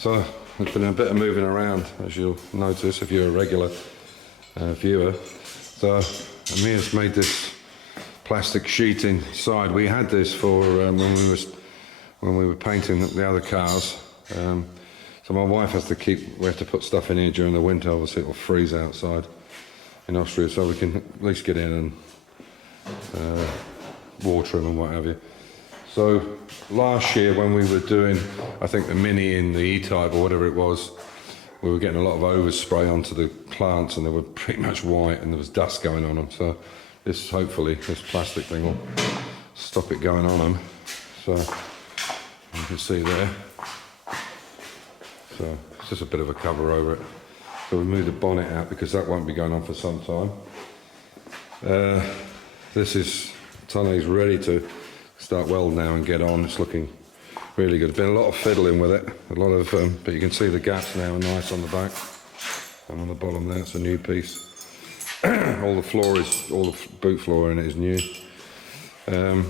So there's been a bit of moving around, as you'll notice if you're a regular viewer. So Amir's made this plastic sheeting side. We had this for when we were painting the other cars. So my wife has to we have to put stuff in here during the winter. Obviously it will freeze outside in Austria, so we can at least get in and water them and what have you. So last year when we were doing, I think the Mini in the E-Type or whatever it was, we were getting a lot of overspray onto the plants and they were pretty much white and there was dust going on them. So hopefully this plastic thing will stop it going on them. So you can see there. So it's just a bit of a cover over it. So we moved the bonnet out because that won't be going on for some time. Tonne's ready to start welding now and get on. It's looking really good. Been a lot of fiddling with it, but you can see the gaps now are nice on the back and on the bottom there. It's a new piece. All the boot floor in it is new. And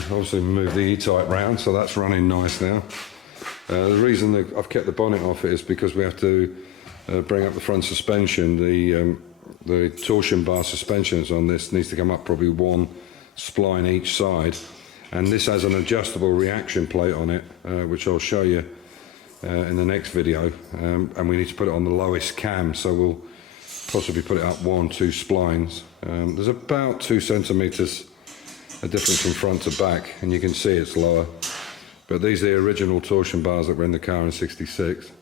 obviously move the E-Type round, so that's running nice now. The reason that I've kept the bonnet off it is because we have to bring up the front suspension. The torsion bar suspensions on this needs to come up probably one spline each side, and this has an adjustable reaction plate on it, which I'll show you in the next video, and we need to put it on the lowest cam, so we'll possibly put it up 1-2 splines. There's about 2 centimeters a difference from front to back, and you can see it's lower, but these are the original torsion bars that were in the car in '66.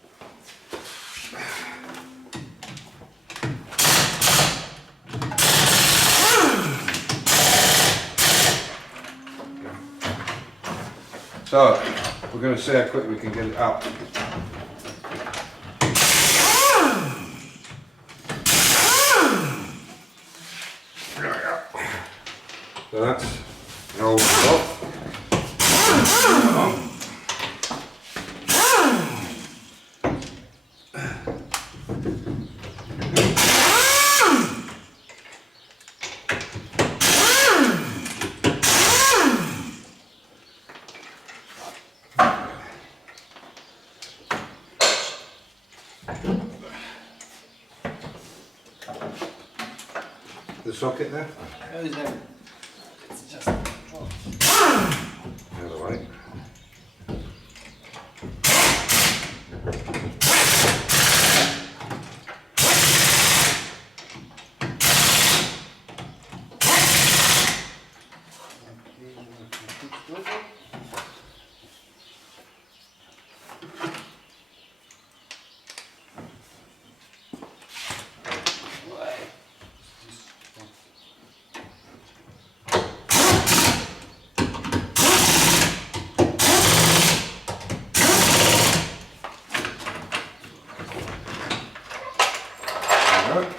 So we're going to see how quick we can get it up. So that's the old top. The socket there? Oh, is there? It's just The other way.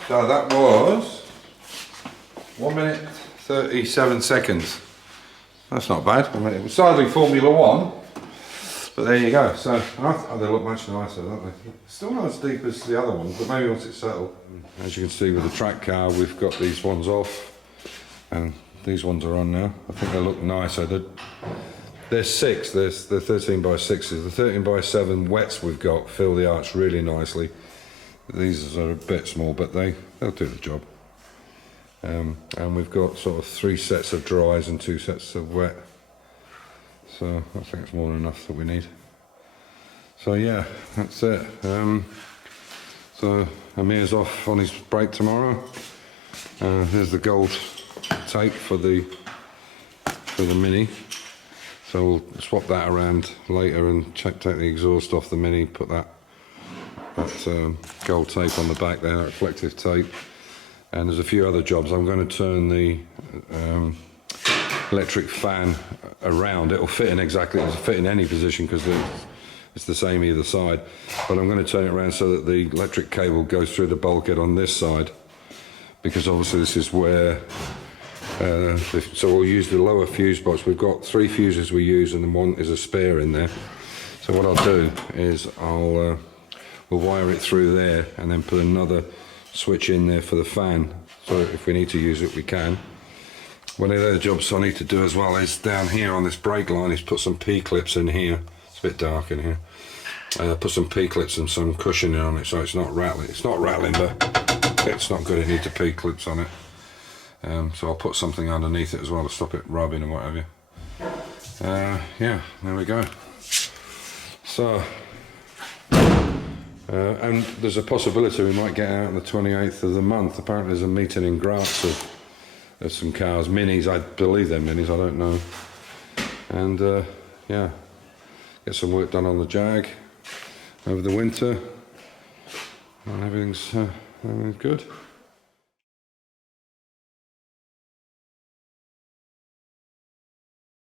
So that was 1 minute 37 seconds. That's not bad. I mean, it was hardly Formula One, but there you go. So they look much nicer, don't they? Still not as deep as the other ones, but maybe once it's settled. As you can see with the track car, we've got these ones off, and these ones are on now. I think they look nicer. They're 6. They're 13 by 6s. The 13 by 7 wets we've got fill the arch really nicely. These are a bit small, but they'll do the job. And we've got sort of 3 sets of dries and 2 sets of wet. So I think it's more than enough that we need. So yeah, that's it. So Amir's off on his break tomorrow. Here's the gold tape for the Mini. So we'll swap that around later and take the exhaust off the Mini, put that gold tape on the back there, reflective tape, and there's a few other jobs. I'm going to turn the electric fan around. It'll fit in any position because it's the same either side, but I'm going to turn it around so that the electric cable goes through the bulkhead on this side, because obviously this is where so we'll use the lower fuse box. We've got 3 fuses we use and then 1 is a spare in there. So what I'll do is we'll wire it through there and then put another switch in there for the fan, so if we need to use it we can. One of the other jobs I need to do as well is down here on this brake line is put some P-clips in here It's a bit dark in here. Put some P-clips and some cushioning on it so it's not rattling. It's not rattling, but it's not good. It needs the P-clips on it. So I'll put something underneath it as well to stop it rubbing and what have you. Yeah, there we go. So, and there's a possibility we might get out on the 28th of the month. Apparently there's a meeting in Graz of some cars, minis, I believe they're minis, I don't know. And yeah, get some work done on the Jag over the winter, and everything's good.